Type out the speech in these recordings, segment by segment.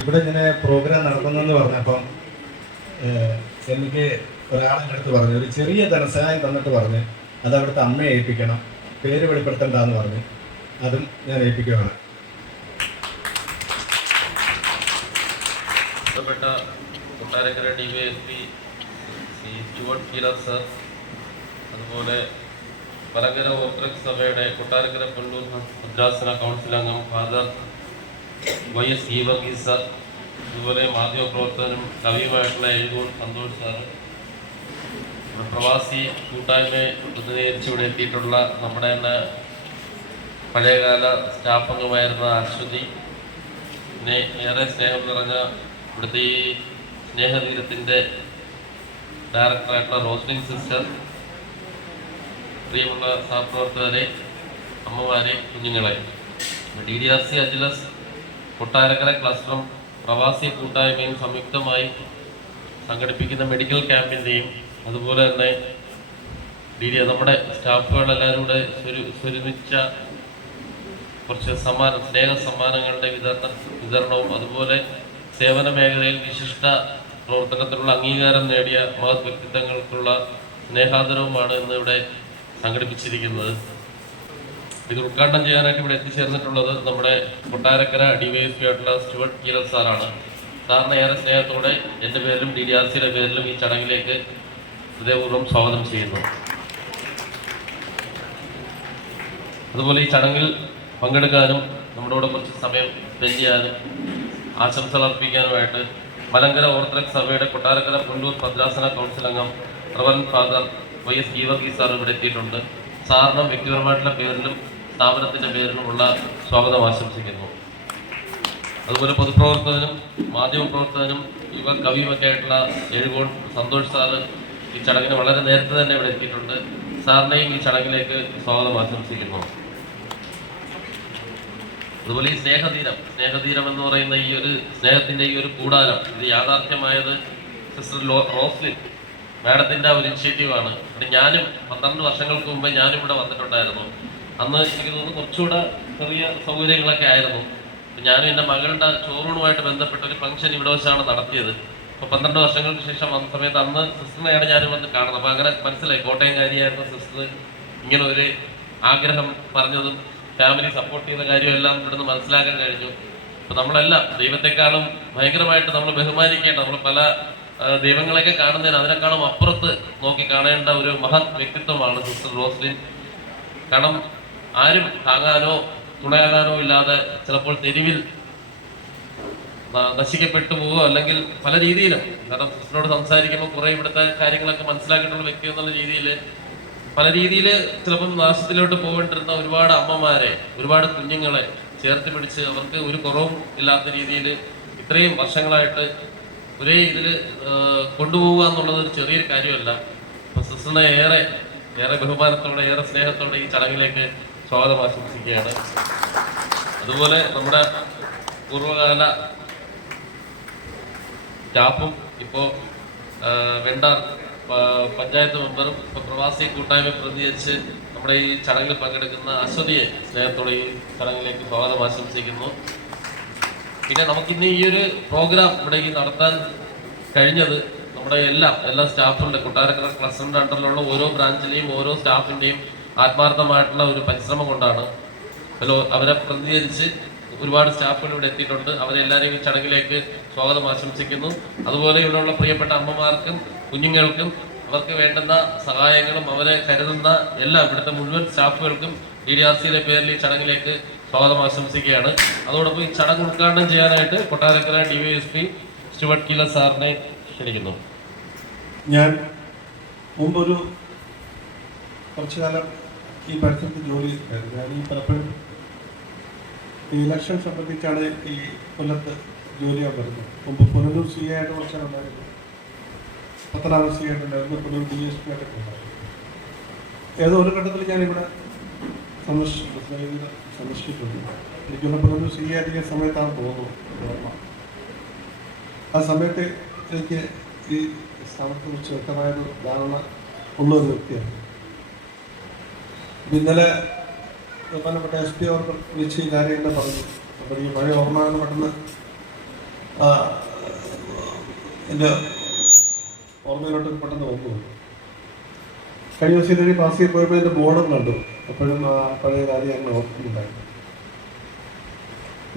ഇവിടെ ഇങ്ങനെ പ്രോഗ്രാം നടത്തുന്നെന്ന് പറഞ്ഞപ്പം എനിക്ക് ഒരാളെൻ്റെ അടുത്ത് പറഞ്ഞു, ഒരു ചെറിയ ധനസഹായം തന്നിട്ട് പറഞ്ഞ് അത് അവിടുത്തെ അമ്മയെ ഏൽപ്പിക്കണം, പേര് വെളിപ്പെടുത്തണ്ടെന്ന് പറഞ്ഞ് അതും ഞാൻ ഏൽപ്പിക്കുകയാണ്. Kottarakkara DYSP Shri Stuart Keeler sir, അതുപോലെ മലങ്കര ഓർത്തഡോക്സ് സഭയുടെ കൊട്ടാരക്കര പുല്ലൂർ ഭദ്രാസന കൗൺസിൽ അംഗം ഫാദർ YS ഗീവർഗീസ് സർ, അതുപോലെ മാധ്യമപ്രവർത്തകനും കവിയുമായിട്ടുള്ള എഴുകോൺ സന്തോഷ് സാർ, പ്രവാസി കൂട്ടായ്മയെ പ്രതിനിധീകരിച്ചിവിടെ എത്തിയിട്ടുള്ള നമ്മുടെ തന്നെ പഴയകാല സ്റ്റാഫ് അംഗമായിരുന്ന അശ്വതി, പിന്നെ ഏറെ സ്നേഹം നിറഞ്ഞ ഇവിടുത്തെ ഈ സ്നേഹതീരത്തിൻ്റെ ഡയറക്ടറായിട്ടുള്ള റോസ്ലിൻ സിസ്റ്റർ, പ്രിയമുള്ള സഹപ്രവർത്തകരെ, അമ്മമാരെ, കുഞ്ഞുങ്ങളെ, DDRC അജിലസ് കൊട്ടാരക്കര ക്ലസ്റ്ററും പ്രവാസി കൂട്ടായ്മയും സംയുക്തമായി സംഘടിപ്പിക്കുന്ന മെഡിക്കൽ ക്യാമ്പിൻ്റെയും അതുപോലെ തന്നെ നമ്മുടെ സ്റ്റാഫുകളെല്ലാവരും കൂടെ സ്വരുമിച്ച കുറച്ച് സ്നേഹ സമ്മാനങ്ങളുടെ വിതരണവും അതുപോലെ സേവന മേഖലയിൽ വിശിഷ്ട പ്രവർത്തനത്തിലുള്ള അംഗീകാരം നേടിയ മഹത് വ്യക്തിത്വങ്ങൾക്കുള്ള സ്നേഹാദരവുമാണ് ഇന്നിവിടെ സംഘടിപ്പിച്ചിരിക്കുന്നത്. ഇത് ഉദ്ഘാടനം ചെയ്യാനായിട്ട് ഇവിടെ എത്തിച്ചേർന്നിട്ടുള്ളത് നമ്മുടെ കൊട്ടാരക്കര DYSP ആയിട്ടുള്ള സ്റ്റുവർട്ട് കീലർ സാറാണ്. സാറിനെ ഏറെ സ്നേഹത്തോടെ എൻ്റെ പേരിലും DDRCയുടെ പേരിലും ഈ ചടങ്ങിലേക്ക് ഹൃദയപൂർവ്വം സ്വാഗതം ചെയ്യുന്നു. അതുപോലെ ഈ ചടങ്ങിൽ പങ്കെടുക്കാനും നമ്മുടെ കൂടെ കുറച്ച് സമയം സ്പെൻഡ് ചെയ്യാനും ആശംസകൾ അർപ്പിക്കാനുമായിട്ട് മലങ്കര ഓർത്തഡോക്സ് സഭയുടെ കൊട്ടാരക്കര പുല്ലൂർ ഭദ്രാസന കൗൺസിൽ അംഗം reverend father YS Geevarghese sir ഇവിടെ എത്തിയിട്ടുണ്ട്. സാറിനും വ്യക്തിപരമായിട്ടുള്ള പേരിലും സ്ഥാപനത്തിൻ്റെ പേരിലുമുള്ള സ്വാഗതം ആശംസിക്കുന്നു. അതുപോലെ പൊതുപ്രവർത്തകനും മാധ്യമപ്രവർത്തകനും കവിയുമൊക്കെ ആയിട്ടുള്ള എഴുകോൺ സന്തോഷ് സാറ് ഈ ചടങ്ങിന് വളരെ നേരത്തെ തന്നെ ഇവിടെ എത്തിയിട്ടുണ്ട്. സാറിനെയും ഈ ചടങ്ങിലേക്ക് സ്വാഗതം ആശംസിക്കുന്നു. അതുപോലെ ഈ സ്നേഹതീരം എന്ന് പറയുന്ന ഈ ഒരു സ്നേഹത്തിൻ്റെ ഈ ഒരു കൂടാരം, ഇത് യാഥാർത്ഥ്യമായത് സിസ്റ്റർ റോസ്ലിൻ മാഡത്തിൻ്റെ ഒരു ഇനിഷ്യേറ്റീവാണ്. ഞാനും 12 വർഷങ്ങൾക്ക് മുമ്പ് ഞാനും ഇവിടെ വന്നിട്ടുണ്ടായിരുന്നു. അന്ന് എനിക്ക് തോന്നുന്നു കുറച്ചുകൂടെ ചെറിയ സൗകര്യങ്ങളൊക്കെ ആയിരുന്നു. ഞാനും എൻ്റെ മകളുടെ ചോറൂണുമായിട്ട് ബന്ധപ്പെട്ട ഒരു ഫംഗ്ഷൻ ഇവിടെ വെച്ചാണ് നടത്തിയത്. അപ്പോൾ 12 വർഷങ്ങൾക്ക് ശേഷം വന്ന സമയത്ത് അന്ന് സിസ്റ്ററിനെയാണ് ഞാനും വന്ന് കാണുന്നത്. അപ്പോൾ അങ്ങനെ മനസ്സിലായി കോട്ടയംകാരിയായിരുന്ന സിസ്റ്റർ ഇങ്ങനെ ഒരു ആഗ്രഹം പറഞ്ഞതും ഫാമിലി സപ്പോർട്ട് ചെയ്യുന്ന കാര്യമെല്ലാം ഇവിടുന്ന് മനസ്സിലാക്കാൻ കഴിഞ്ഞു. അപ്പോൾ നമ്മളെല്ലാം ദൈവത്തെക്കാളും ഭയങ്കരമായിട്ട് നമ്മൾ ബഹുമാനിക്കേണ്ട, നമ്മൾ പല ദൈവങ്ങളെയൊക്കെ കാണുന്നതിന് അതിനേക്കാളും അപ്പുറത്ത് നോക്കി കാണേണ്ട ഒരു മഹത് വ്യക്തിത്വമാണ് സിസ്റ്റർ റോസ്ലിൻ. കാരണം ആരും താങ്ങാനോ തുണയാകാനോ ഇല്ലാതെ ചിലപ്പോൾ തെരുവിൽ നശിക്കപ്പെട്ടു പോവുകയോ അല്ലെങ്കിൽ പല രീതിയിലും, കാരണം സിസ്റ്ററിനോട് സംസാരിക്കുമ്പോൾ കുറേ ഇവിടുത്തെ കാര്യങ്ങളൊക്കെ മനസ്സിലാക്കിയിട്ടുള്ള വ്യക്തി എന്നുള്ള രീതിയിൽ പല രീതിയിൽ ചിലപ്പം നാശത്തിലോട്ട് പോകേണ്ടിരുന്ന ഒരുപാട് അമ്മമാരെ, ഒരുപാട് കുഞ്ഞുങ്ങളെ ചേർത്ത് പിടിച്ച് അവർക്ക് ഒരു കുറവും ഇല്ലാത്ത രീതിയിൽ ഇത്രയും വർഷങ്ങളായിട്ട് ഒരേ ഇതിൽ കൊണ്ടുപോകുക എന്നുള്ളത് ഒരു ചെറിയൊരു കാര്യമല്ല. അപ്പം സിസ്റ്ററിനെ ഏറെ ബഹുമാനത്തോടെ ഏറെ സ്നേഹത്തോടെ ഈ ചടങ്ങിലേക്ക് സ്വാഗതം ആശംസിക്കുകയാണ്. അതുപോലെ നമ്മുടെ പൂർവ്വകാല സ്റ്റാഫും ഇപ്പോൾ വെണ്ടാർ പഞ്ചായത്ത് മെമ്പറും ഇപ്പോൾ പ്രവാസി കൂട്ടായ്മ പ്രതിനിധീകരിച്ച് നമ്മുടെ ഈ ചടങ്ങിൽ പങ്കെടുക്കുന്ന അശ്വതിയെ സ്നേഹത്തോടെ ഈ ചടങ്ങിലേക്ക് സ്വാഗതം ആശംസിക്കുന്നു. പിന്നെ നമുക്കിന്ന് ഈ ഒരു പ്രോഗ്രാം ഇവിടെ നടത്താൻ കഴിഞ്ഞത് നമ്മുടെ എല്ലാ സ്റ്റാഫുകളുടെ കൊട്ടാരക്കര ക്ലസ്റ്ററിൻ്റെ അണ്ടറിലുള്ള ഓരോ ബ്രാഞ്ചിലെയും ഓരോ സ്റ്റാഫിൻ്റെയും ആത്മാർത്ഥമായിട്ടുള്ള ഒരു പരിശ്രമം കൊണ്ടാണ്. അവരെ പ്രതിനിധീകരിച്ച് ഒരുപാട് സ്റ്റാഫുകൾ ഇവിടെ എത്തിയിട്ടുണ്ട്. അവരെല്ലാവരെയും ഈ ചടങ്ങിലേക്ക് സ്വാഗതം ആശംസിക്കുന്നു. അതുപോലെ ഇവിടെയുള്ള പ്രിയപ്പെട്ട അമ്മമാർക്കും കുഞ്ഞുങ്ങൾക്കും അവർക്ക് വേണ്ടുന്ന സഹായങ്ങളും അവരെ കരുതുന്ന എല്ലാ ഇവിടുത്തെ മുഴുവൻ സ്റ്റാഫുകൾക്കും DDRCയുടെ പേരിൽ ഈ ചടങ്ങിലേക്ക് സ്വാഗതം ആശംസിക്കുകയാണ്. അതോടൊപ്പം ഈ ചടങ്ങ് ഉദ്ഘാടനം ചെയ്യാനായിട്ട് കൊട്ടാരക്കര DYSP സ്റ്റുവർട്ട് കീലർ സാറിനെ ക്ഷണിക്കുന്നു. ഞാൻ മുമ്പൊരു കുറച്ചു കാലം ഈ പരിസരത്ത് ജോലി ചെയ്തിട്ടുണ്ടായിരുന്നു. ഞാൻ ഈ പലപ്പോഴും ഈ ഇലക്ഷൻ സംബന്ധിച്ചാണ് ഈ കൊല്ലത്ത് ജോലി ചെയ്യാൻ പറ്റുന്നത്. മുമ്പ് പുനലൂർ CA ആയിട്ട് കുറച്ചാലുണ്ടായിരുന്നു, പത്തനാപുരം CA ആയിട്ടുണ്ടായിരുന്നു, പുനലൂർ DSP ആയിട്ടൊക്കെ ഉണ്ടായിരുന്നു. ഏതോ ഒരു ഘട്ടത്തിൽ ഞാനിവിടെ സന്ദർശിച്ചിട്ടുണ്ട്. എനിക്കൊന്ന് പുനലൂർ CA ആയിരിക്കുന്ന സമയത്താണ് തോന്നുന്നു. ആ സമയത്ത് എനിക്ക് ഈ സ്ഥാനത്തെക്കുറിച്ച് വ്യക്തമായൊരു ധാരണ ഉള്ളൊരു വ്യക്തിയാണ്. ഇന്നലെ ബഹുമാനപ്പെട്ട SP അവർ വിളിച്ച് ഈ കാര്യങ്ങൾ പറഞ്ഞു. അപ്പോൾ ഈ പഴയ ഓർമ്മകൾ പെട്ടെന്ന് എൻ്റെ ഓർമ്മയിലോട്ട് പെട്ടെന്ന് വന്നു. കഴിഞ്ഞ ദിവസം ഇതൊരു പാസ് ചെയ്ത് പോയപ്പോൾ എൻ്റെ ബോർഡും കണ്ടു. അപ്പോഴും ആ പഴയ കാര്യം ഞങ്ങൾ ഓർക്കുന്നുണ്ടായിരുന്നു.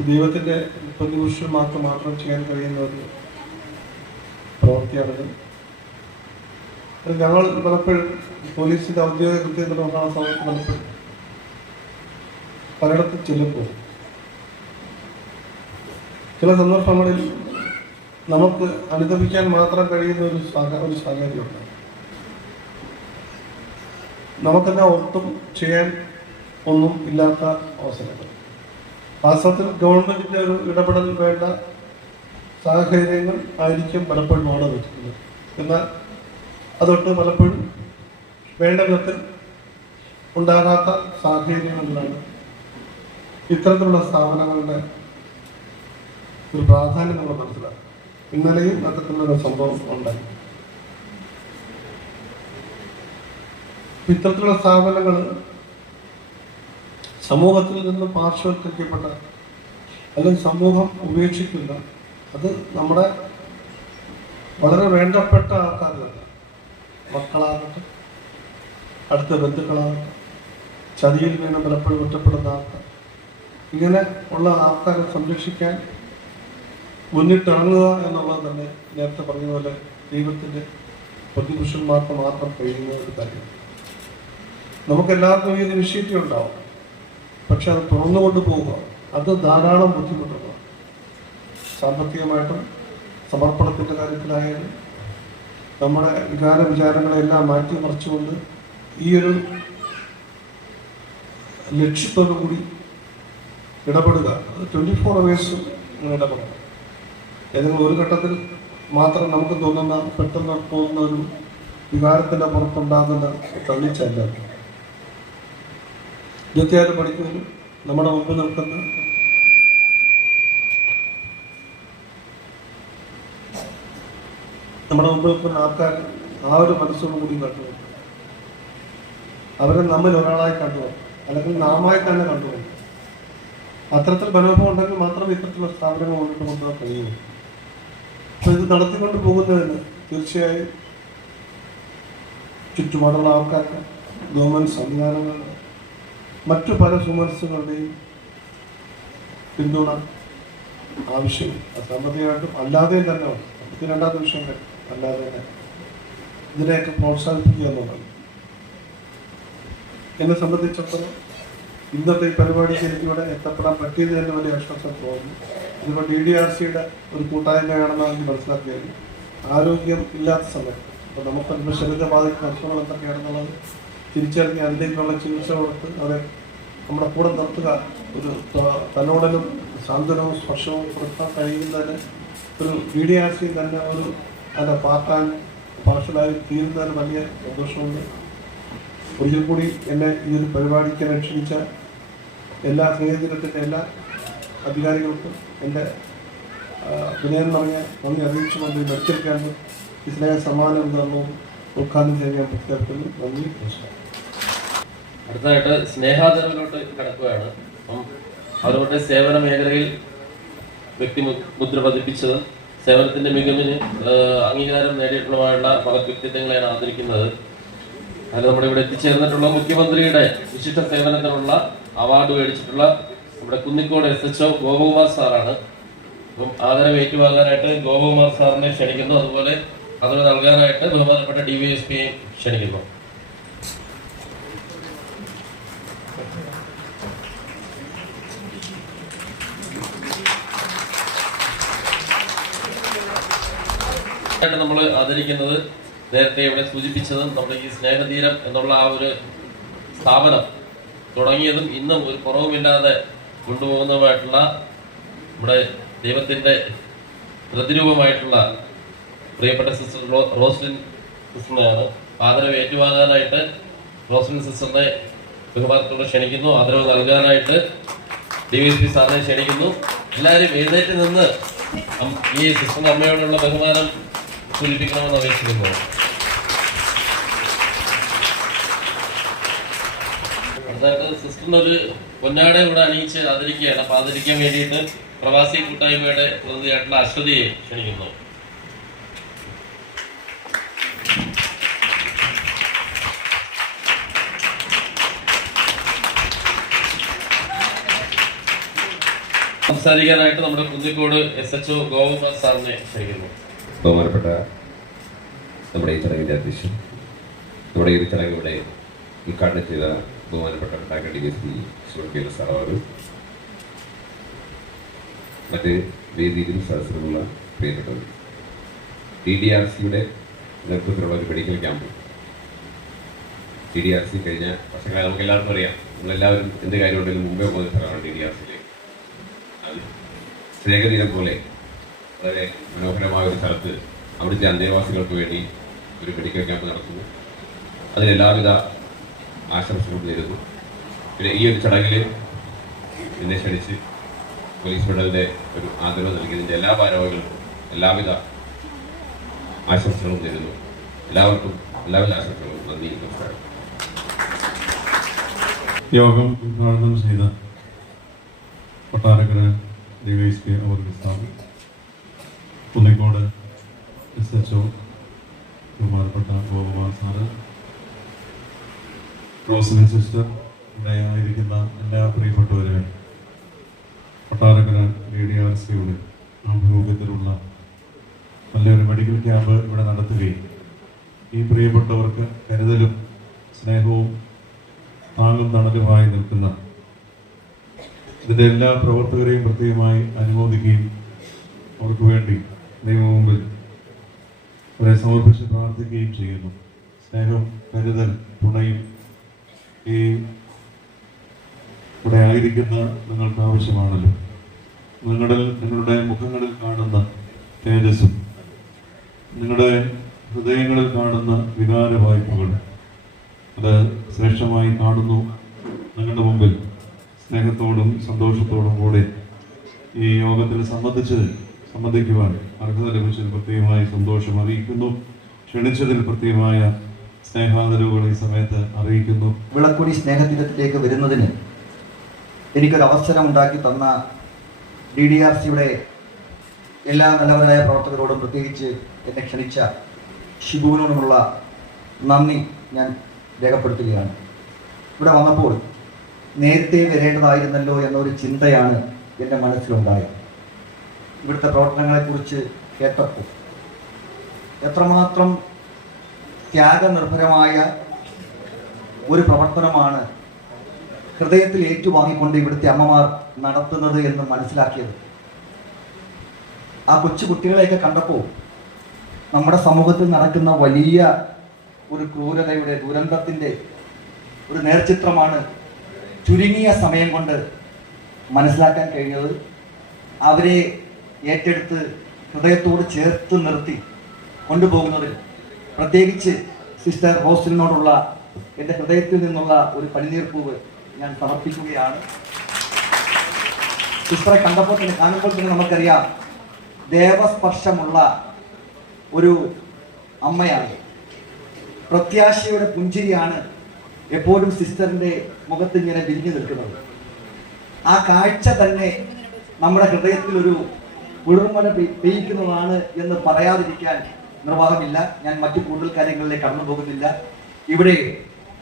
ദൈവത്തിൻ്റെ പ്രതിപുരുഷന്മാർക്ക് മാത്രം ചെയ്യാൻ കഴിയുന്ന ഒരു പ്രവൃത്തിയാണിത്. ഞങ്ങൾ പലപ്പോഴും പോലീസിൻ്റെ ഔദ്യോഗിക കൃത്യം നിർവഹണ സമയത്ത് പലപ്പോഴും പലയിടത്തും ചെല്ലുമ്പോൾ ചില സന്ദർഭങ്ങളിൽ നമുക്ക് അനുദപിക്കാൻ മാത്രം കഴിയുന്ന ഒരു സാഹചര്യമുണ്ട്. നമുക്കെല്ലാം ഒട്ടും ചെയ്യാൻ ഒന്നും ഇല്ലാത്ത അവസരങ്ങൾ. വാസ്തവത്തിൽ ഗവൺമെൻറ്റിൻ്റെ ഒരു ഇടപെടൽ വേണ്ട സാഹചര്യങ്ങൾ ആയിരിക്കും പലപ്പോഴും അവിടെ വെച്ചിട്ടുള്ളത്. എന്നാൽ അതൊട്ട് പലപ്പോഴും വേണ്ട വിധത്തിൽ ഉണ്ടാകാത്ത സാഹചര്യങ്ങളിലാണ് ഇത്തരത്തിലുള്ള സ്ഥാപനങ്ങളുടെ ഒരു പ്രാധാന്യം നമ്മൾ മനസ്സിലാക്കും. ഇന്നലെയും അത്തരത്തിലുള്ള സംഭവം ഉണ്ടായി. ഇത്തരത്തിലുള്ള സ്ഥാപനങ്ങൾ സമൂഹത്തിൽ നിന്ന് പാർശ്വവൽക്കരിക്കപ്പെട്ട അല്ലെങ്കിൽ സമൂഹം ഉപേക്ഷിക്കുന്ന, അത് നമ്മുടെ വളരെ വേണ്ടപ്പെട്ട ആൾക്കാരുണ്ട്. മക്കളാകട്ടെ, അടുത്ത ബന്ധുക്കളാകട്ടെ, ചതിയിൽ വീണ് പലപ്പോഴും ഒറ്റപ്പെടുന്ന ആൾക്കാർ, ഇങ്ങനെ ഉള്ള ആൾക്കാരെ സംരക്ഷിക്കാൻ മുന്നിട്ടിറങ്ങുക എന്നുള്ളത് തന്നെ നേരത്തെ പറഞ്ഞതുപോലെ ദൈവത്തിൻ്റെ പ്രതിപുരുഷന്മാർക്ക് മാത്രം കഴിയുന്ന ഒരു കാര്യമാണ്. നമുക്കെല്ലാവർക്കും ഈ ഇനിഷ്യേറ്റീവ് ഉണ്ടാവും. പക്ഷെ അത് തുറന്നുകൊണ്ട് പോവുക, അത് ധാരാളം ബുദ്ധിമുട്ടുള്ള, സാമ്പത്തികമായിട്ടും സമർപ്പണത്തിൻ്റെ കാര്യത്തിലായാലും നമ്മുടെ വിചാരങ്ങളെല്ലാം മാറ്റിമറിച്ചുകൊണ്ട് ഈ ഒരു ലക്ഷ്യത്തോടു കൂടി ഇടപെടുക. അത് 24 hours ഇടപെടണം. ഏതെങ്കിലും ഒരു ഘട്ടത്തിൽ മാത്രം നമുക്ക് പെട്ടെന്ന് തോന്നുന്ന ഒരു വികാരത്തിൻ്റെ പുറത്തുണ്ടാകുന്ന തള്ളിച്ചല്ല. ഇരുപത്തിയാറ് മണിക്കൂർ നമ്മുടെ മുമ്പിൽ നിൽക്കുന്ന ആൾക്കാർ ആ ഒരു മനസ്സോടു കൂടി കണ്ടുപോകും. അവരെ നമ്മിൽ ഒരാളായി കണ്ടുപോകും, അല്ലെങ്കിൽ നാമായി തന്നെ കണ്ടുപോകും. അത്തരത്തിൽ മനോഭാവം ഉണ്ടെങ്കിൽ മാത്രമേ ഇത്തരത്തിലുള്ള സ്ഥാപനങ്ങൾ മുന്നോട്ട് കൊണ്ടുപോകാൻ കഴിയുള്ളൂ. അപ്പോൾ ഇത് നടത്തിക്കൊണ്ട് പോകുന്നതിന് തീർച്ചയായും ചുറ്റുപാടുള്ള ആൾക്കാർക്ക്, ഗവൺമെൻറ് സംവിധാനങ്ങളുടെ, മറ്റു പല സുമനസ്സുകളുടെയും പിന്തുണ ആവശ്യം. സാമ്പത്തികമായിട്ടും അല്ലാതെയും തന്നെ ഉണ്ട്. നമുക്ക് രണ്ടാമത്തെ വിഷയം അല്ലാതെ തന്നെ ഇതിനെയൊക്കെ പ്രോത്സാഹിപ്പിക്കുക എന്നുള്ളത് എന്നെ സംബന്ധിച്ചിടത്തോളം ഇന്നത്തെ ഈ പരിപാടിക്ക് എനിക്കിവിടെ എത്തപ്പെടാൻ പറ്റിയത് തന്നെ വലിയ ആശ്വാസം തോന്നുന്നു. ഇതിപ്പോൾ DDRCയുടെ ഒരു കൂട്ടായ്മയാണെന്ന് എനിക്ക് മനസ്സിലാക്കിയത്. ആരോഗ്യം ഇല്ലാത്ത സമയത്ത് അപ്പോൾ നമുക്ക് ശരീരത്തെ ബാധിക്കുന്ന അസുഖങ്ങൾ എന്തൊക്കെയാണെന്നുള്ളത് തിരിച്ചറിഞ്ഞ് അതിലേക്കുള്ള ചികിത്സ കൊടുത്ത് അവരെ നമ്മുടെ കൂടെ നിർത്തുക, ഒരു തലോടലും സാന്ത്വനവും സ്പർശവും കൊടുക്കാൻ കഴിയുന്നതിന് ഒരു DDRC തന്നെ ഒരു അതിൻ്റെ പാർഷ്യലായി തീരുന്നതിന് വലിയ സന്തോഷമുണ്ട്. ഒരിക്കൽ കൂടി എന്നെ ഈ ഒരു പരിപാടിക്ക് ക്ഷണിച്ച എല്ലാ സ്നേഹദിനത്തിൻ്റെ എല്ലാ അധികാരികൾക്കും എൻ്റെ വിനയം നിറഞ്ഞ നന്ദി അറിയിച്ചുകൊണ്ട് മെഡിക്കൽ ക്യാമ്പ് ഈ സ്നേഹ സമ്മാനം വിതരണവും ഉദ്ഘാടനം ചെയ്യാൻ പ്രഖ്യാപിക്കുന്നു. നന്ദി, നമസ്കാരം. അടുത്തതായിട്ട് സ്നേഹാദരവിലോട്ട് കടക്കുകയാണ്. അപ്പം അവരുടെ സേവന മേഖലയിൽ വ്യക്തിമുദ്ര പതിപ്പിച്ചത്, സേവനത്തിന്റെ മികവിന് അംഗീകാരം നേടിയിട്ടുള്ളതായുള്ള പല വ്യക്തിത്വങ്ങളെയാണ് ആദരിക്കുന്നത്. അതിൽ നമ്മുടെ ഇവിടെ എത്തിച്ചേർന്നിട്ടുള്ള മുഖ്യമന്ത്രിയുടെ വിശിഷ്ട സേവനത്തിനുള്ള അവാർഡ് മേടിച്ചിട്ടുള്ള നമ്മുടെ കുന്നിക്കോട് SHO ഗോപകുമാർ സാറാണ്. അപ്പം ആദരവ് ഏറ്റുവാങ്ങാനായിട്ട് ഗോപകുമാർ സാറിനെ ക്ഷണിക്കുന്നു. അതുപോലെ അത് നൽകാനായിട്ട് ബഹുമാനപ്പെട്ട DYSPയെ ക്ഷണിക്കുന്നു. നമ്മൾ ആദരിക്കുന്നത് നേരത്തെ ഇവിടെ സൂചിപ്പിച്ചത് നമ്മുടെ ഈ സ്നേഹതീരം എന്നുള്ള ആ ഒരു സ്ഥാപനം തുടങ്ങിയതും ഇന്നും ഒരു കുറവുമില്ലാതെ കൊണ്ടുപോകുന്നതുമായിട്ടുള്ള നമ്മുടെ ദൈവത്തിന്റെ പ്രതിരൂപമായിട്ടുള്ള പ്രിയപ്പെട്ട സിസ്റ്റർ റോസ്ലിൻ സിസ്റ്ററിനെയാണ്. ആദരവ് ഏറ്റുവാങ്ങാനായിട്ട് റോസ്ലിൻ സിസ്റ്ററിനെ ബഹുമാനത്തോടെ ക്ഷണിക്കുന്നു. ആദരവ് നൽകാനായിട്ട് DYSP സാറിനെ ക്ഷണിക്കുന്നു. എല്ലാവരും എഴുന്നേറ്റ് നിന്ന് ഈ സിസ്റ്ററിന്റെ അമ്മയോടുള്ള ബഹുമാനം സൂചിപ്പിക്കണമെന്ന് അപേക്ഷിക്കുന്നു. അടുത്തായിട്ട് സിസ്റ്ററിന് ഒരു പൊന്നാട കൂടെ അണിയിച്ച് ആദരിക്കുകയാണ്. അപ്പൊ ആദരിക്കാൻ വേണ്ടിയിട്ട് പ്രവാസി കൂട്ടായ്മയുടെ പ്രതിനിധിയായിട്ടുള്ള അശ്വതിയെ ക്ഷണിക്കുന്നു. സംസാരിക്കാനായിട്ട് നമ്മുടെ കുന്നിക്കോട് SHO ഗോപകുമാർ സാറിനെ ക്ഷണിക്കുന്നു. ബഹുമാനപ്പെട്ട നമ്മുടെ ഈ ചടങ്ങിൻ്റെ അധ്യക്ഷൻ, നമ്മുടെ ഈ ചടങ്ങ് ഇവിടെ ഉദ്ഘാടനം ചെയ്ത ബഹുമാനപ്പെട്ട DSP ശ്രീ സാർ അവർ, മറ്റ് വേദിയിലും സദസ്സിലുമുള്ള പ്രിയപ്പെട്ടവർ, DDRCയുടെ നേതൃത്വത്തിലുള്ള ഒരു മെഡിക്കൽ ക്യാമ്പ്. DDRC കഴിഞ്ഞ വർഷങ്ങളായി നമുക്ക് എല്ലാവർക്കും അറിയാം. നമ്മളെല്ലാവരും എന്ത് കാര്യമുണ്ടെങ്കിലും മുമ്പേ പോകുന്ന സ്ഥലമാണ് DDRCയിലേക്ക്. സ്നേഹതീരം പോലെ വളരെ മനോഹരമായ ഒരു സ്ഥലത്ത് അവിടുത്തെ അന്തേവാസികൾക്ക് വേണ്ടി ഒരു മെഡിക്കൽ ക്യാമ്പ് നടത്തുന്നു. അതിന് എല്ലാവിധ ആശംസകളും നേരുന്നു. പിന്നെ ഈ ഒരു ചടങ്ങിൽ എന്നെ ക്ഷണിച്ച് പോലീസ് മെഡലിൻ്റെ ഒരു ആദരവ് നൽകിയതിൻ്റെ എല്ലാ ഭാരവാഹികൾക്കും എല്ലാവിധ ആശംസകളും നേരുന്നു. എല്ലാവർക്കും എല്ലാവിധ ആശംസകളും. നന്ദി, നമസ്കാരം. യോഗം ഉദ്ഘാടനം ചെയ്ത കൊട്ടാരക്കര DYSP അവർക്ക് സ്ഥാപനം, കുന്നിക്കോട് SHO ബഹുമാനപ്പെട്ട ഗോപകുമാർ സാറ്, റോസ്ലിൻ സിസ്റ്റർ, ഇവിടെ ആയിരിക്കുന്ന എല്ലാ പ്രിയപ്പെട്ടവരെ, കൊട്ടാരക്കര DDRCയുടെ ആഭിമുഖ്യത്തിലുള്ള നല്ലൊരു മെഡിക്കൽ ക്യാമ്പ് ഇവിടെ നടത്തുകയും ഈ പ്രിയപ്പെട്ടവർക്ക് കരുതലും സ്നേഹവും താങ്ങും തണലുമായി നിൽക്കുന്ന ഇതിൻ്റെ എല്ലാ പ്രവർത്തകരെയും പ്രത്യേകമായി അനുമോദിക്കുകയും അവർക്ക് വേണ്ടി ദൈവമുമ്പിൽ അവരെ സമർപ്പിച്ച് പ്രാർത്ഥിക്കുകയും ചെയ്യുന്നു. സ്നേഹം, കരുതൽ, തുണയും ഈ ഇവിടെ ആയിരിക്കുന്ന നിങ്ങൾക്ക് ആവശ്യമാണല്ലോ. നിങ്ങളുടെ മുഖങ്ങളിൽ കാണുന്ന തേജസ്സും നിങ്ങളുടെ ഹൃദയങ്ങളിൽ കാണുന്ന വികാര വായ്പകൾ അത് ശ്രേഷ്ഠമായി കാണുന്നു. നിങ്ങളുടെ മുമ്പിൽ സ്നേഹത്തോടും സന്തോഷത്തോടും കൂടി ഈ യോഗത്തിൽ സംബന്ധിക്കുവാൻ അർഹത ലഭിച്ചതിൽ പ്രത്യേകമായി സന്തോഷം അറിയിക്കുന്നു. ക്ഷണിച്ചതിൽ പ്രത്യേകമായ സ്നേഹാദരവുകൾ ഈ സമയത്ത് അറിയിക്കുന്നു. വിളക്കുടി സ്നേഹതീരത്തിലേക്ക് വരുന്നതിന് എനിക്കൊരു അവസരം ഉണ്ടാക്കി തന്ന DDRCയുടെ എല്ലാ നല്ലവരായ പ്രവർത്തകരോടും, പ്രത്യേകിച്ച് എന്നെ ക്ഷണിച്ച ഷിബുവിനോടുമുള്ള നന്ദി ഞാൻ രേഖപ്പെടുത്തുകയാണ്. ഇവിടെ വന്നപ്പോൾ നേരത്തെ വരേണ്ടതായിരുന്നല്ലോ എന്നൊരു ചിന്തയാണ് എൻ്റെ മനസ്സിലുണ്ടായത്. ഇവിടുത്തെ പ്രവർത്തനങ്ങളെക്കുറിച്ച് കേട്ടപ്പോൾ എത്രമാത്രം ത്യാഗനിർഭരമായ ഒരു പ്രവർത്തനമാണ് ഹൃദയത്തിൽ ഏറ്റുവാങ്ങിക്കൊണ്ട് ഇവിടുത്തെ അമ്മമാർ നടത്തുന്നത് എന്ന് മനസ്സിലാക്കിയത്. ആ കൊച്ചു കുട്ടികളെയൊക്കെ കണ്ടപ്പോൾ നമ്മുടെ സമൂഹത്തിൽ നടക്കുന്ന വലിയ ഒരു ക്രൂരതയുടെ, ദുരന്തത്തിൻ്റെ ഒരു നേർചിത്രമാണ് ചുരുങ്ങിയ സമയം കൊണ്ട് മനസ്സിലാക്കാൻ കഴിഞ്ഞത്. അവരെ ഏറ്റെടുത്ത് ഹൃദയത്തോട് ചേർത്ത് നിർത്തി കൊണ്ടുപോകുന്നതിൽ പ്രത്യേകിച്ച് സിസ്റ്റർ റോസ്ലിനോടുള്ള എൻ്റെ ഹൃദയത്തിൽ നിന്നുള്ള ഒരു പനിനീർപ്പൂവ് ഞാൻ സമർപ്പിക്കുകയാണ്. സിസ്റ്ററെ കാണുമ്പോൾ തന്നെ നമുക്കറിയാം, ദേവസ്പർശമുള്ള ഒരു അമ്മയാണ്. പ്രത്യാശയുടെ പുഞ്ചിരിയാണ് എപ്പോഴും സിസ്റ്ററിൻ്റെ മുഖത്ത് ഇങ്ങനെ വിരിഞ്ഞു നിൽക്കുന്നത്. ആ കാഴ്ച തന്നെ നമ്മുടെ ഹൃദയത്തിൽ ഒരു കുളിർമല പെയ്യിക്കുന്നതാണ് എന്ന് പറയാതിരിക്കാൻ നിർവാഹമില്ല. ഞാൻ മറ്റു കൂടുതൽ കാര്യങ്ങളിലേക്ക് കടന്നു പോകുന്നില്ല. ഇവിടെ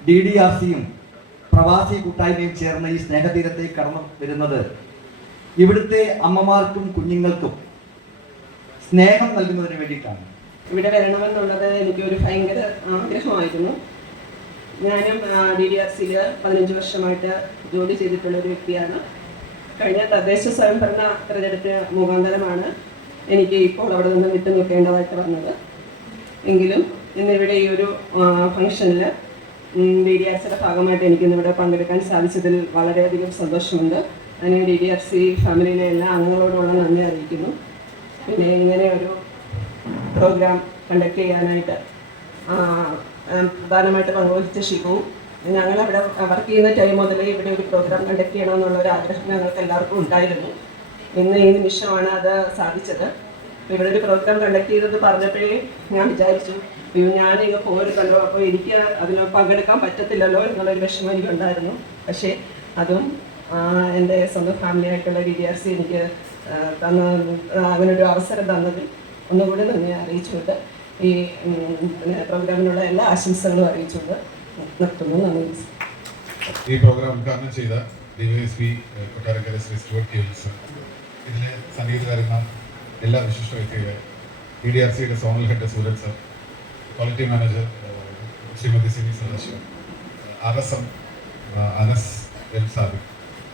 DDRCയും പ്രവാസി കൂട്ടായ്മയും ചേർന്ന് ഈ സ്നേഹതീരത്തേക്ക് കടന്നു വരുന്നത് ഇവിടുത്തെ അമ്മമാർക്കും കുഞ്ഞുങ്ങൾക്കും സ്നേഹം നൽകുന്നതിന് വേണ്ടിയിട്ടാണ്. ഇവിടെ വരണമെന്നുള്ളത് എനിക്കൊരു ഭയങ്കര ആഗ്രഹമായിരുന്നു. ഞാനും DDRCയിൽ 15 വർഷമായിട്ട് ജോലി ചെയ്തിട്ടുള്ള ഒരു വ്യക്തിയാണ്. കഴിഞ്ഞ തദ്ദേശ സ്വയംഭരണ തെരഞ്ഞെടുപ്പ് മുഖാന്തരമാണ് എനിക്ക് ഇപ്പോൾ അവിടെ നിന്ന് വിട്ടു നിൽക്കേണ്ടതായിട്ട് വന്നത്. എങ്കിലും ഇന്നിവിടെ ഈ ഒരു ഫംഗ്ഷനിൽ DDRCയുടെ ഭാഗമായിട്ട് എനിക്കിന്നിവിടെ പങ്കെടുക്കാൻ സാധിച്ചതിൽ വളരെയധികം സന്തോഷമുണ്ട്. അതിന് DDRC ഫാമിലിയിലെ എല്ലാ അംഗങ്ങളോടുള്ള നന്ദി അറിയിക്കുന്നു. പിന്നെ ഇങ്ങനെ ഒരു പ്രോഗ്രാം കണ്ടക്ട് ചെയ്യാനായിട്ട് പ്രധാനമായിട്ട് പങ്കുവഹിച്ച ഷിബുവും, ഞങ്ങളവിടെ വർക്ക് ചെയ്യുന്ന ടൈം മുതലേ ഇവിടെ ഒരു പ്രോഗ്രാം കണ്ടക്ട് ചെയ്യണമെന്നുള്ളൊരു ആഗ്രഹം ഞങ്ങൾക്ക് എല്ലാവർക്കും ഉണ്ടായിരുന്നു. ഇന്ന് ഈ നിമിഷമാണ് അത് സാധിച്ചത്. ഇവിടെ ഒരു പ്രോഗ്രാം കണ്ടക്ട് ചെയ്തത് പറഞ്ഞപ്പോഴേ ഞാൻ വിചാരിച്ചു, ഞാനിങ്ങ് പോരുന്നുണ്ടോ, അപ്പോൾ എനിക്ക് അതിന് പങ്കെടുക്കാൻ പറ്റത്തില്ലല്ലോ എന്നുള്ളൊരു വിഷമം എനിക്കുണ്ടായിരുന്നു. പക്ഷേ അതും എൻ്റെ സ്വന്തം ഫാമിലി ആയിട്ടുള്ള DDRC എനിക്ക് അങ്ങനൊരു അവസരം തന്നതിൽ ഒന്നുകൂടി നന്ദി അറിയിച്ചുകൊണ്ട് ഈ പ്രോഗ്രാമിനുള്ള എല്ലാ ആശംസകളും അറിയിച്ചുകൊണ്ട് നിർത്തുന്നു. നന്ദി. ഈ പ്രോഗ്രാം ഉദ്ഘാടനം ചെയ്ത DYSP Kottarakkara Shri Stuart KL sir, ഇതിലെ സംഗീതകാരന്മാർ, എല്ലാ വിശിഷ്ട വ്യക്തികളെ, DDRCയുടെ zonal head Suraj sir, quality manager Shrimati Sini Sadasivan, RSM Anas L Sadiq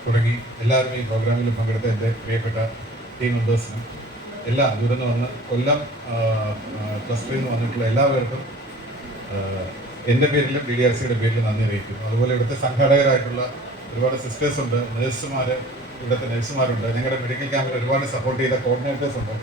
തുടങ്ങി എല്ലാവരും ഈ പ്രോഗ്രാമിൽ പങ്കെടുത്ത എൻ്റെ പ്രിയപ്പെട്ട ടീം മെമ്പേഴ്സിനും എല്ലാം ദൂരം വന്ന് കൊല്ലം ക്ലസ്റ്ററിൽ നിന്ന് വന്നിട്ടുള്ള എല്ലാവർക്കും എൻ്റെ പേരിലും DDRCയുടെ പേരിലും നന്ദി അറിയിക്കുന്നു. അതുപോലെ ഇവിടുത്തെ സംഘാടകരായിട്ടുള്ള ഒരുപാട് സിസ്റ്റേഴ്സ് ഉണ്ട്, നേഴ്സുമാർ, ഇവിടുത്തെ നഴ്സുമാരുണ്ട്, ഞങ്ങളുടെ മെഡിക്കൽ ക്യാമ്പിൽ ഒരുപാട് സപ്പോർട്ട് ചെയ്ത കോർഡിനേറ്റേഴ്സ് ഉണ്ട്.